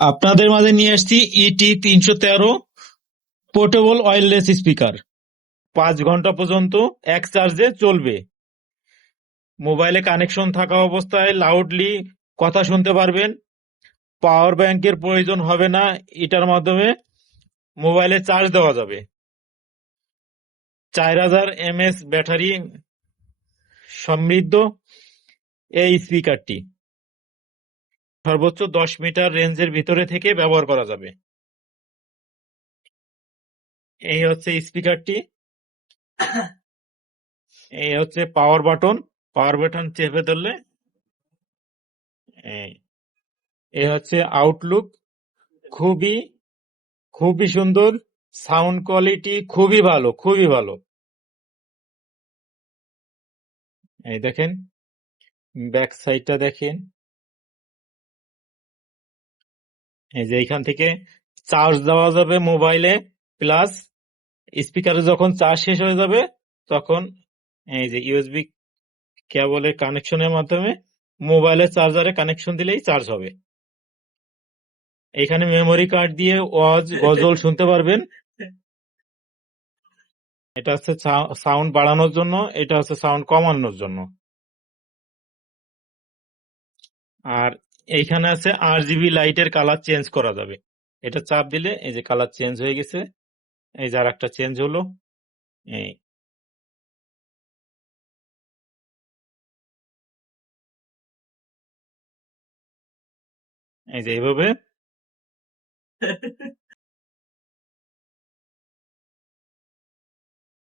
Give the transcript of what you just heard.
আপনাদের মাঝে নিয়ে আসছি ET-313 পোর্টেবল ওয়্যারলেস স্পিকার। 5 ঘন্টা পর্যন্ত এক চার্জে চলবে। মোবাইলে কানেকশন থাকা অবস্থায় লাউডলি কথা শুনতে পারবেন। পাওয়ার ব্যাংকের প্রয়োজন হবে না, এটার মাধ্যমে মোবাইলে চার্জ দেওয়া যাবে। 4000 mAh ব্যাটারি সমৃদ্ধ এই স্পিকারটি সর্বোচ্চ 10 মিটার রেঞ্জের ভিতরে থেকে ব্যবহার করা যাবে। এই হচ্ছে স্পিকারটি, এই হচ্ছে পাওয়ার বাটন। পাওয়ার বাটন চেপে ধরলে এই এই হচ্ছে আউটলুক। খুবই খুবই সুন্দর, সাউন্ড কোয়ালিটি খুবই ভালো, খুবই ভালো। এই দেখেন, ব্যাক সাইডটা দেখেন। এই যে এইখান থেকে চার্জ দেওয়া যাবে মোবাইলে, প্লাস স্পিকারে যখন চার্জ শেষ হয়ে যাবে তখন এই যে ইউএসবি কেবলের কানেকশনের মাধ্যমে মোবাইলের চার্জারে কানেকশন দিলেই চার্জ হবে। এখানে মেমোরি কার্ড দিয়ে ওয়াজ গজল শুনতে পারবেন। এটা হচ্ছে সাউন্ড বাড়ানোর জন্য, এটা হচ্ছে সাউন্ড কমানোর জন্য। আর এইখানে আছে RGB লাইটের কালার চেঞ্জ করা যাবে। এটা চাপ দিলে এই যে কালার চেঞ্জ হয়ে গেছে। এই যে আরেকটা চেঞ্জ হলো। এই এই যে এইভাবে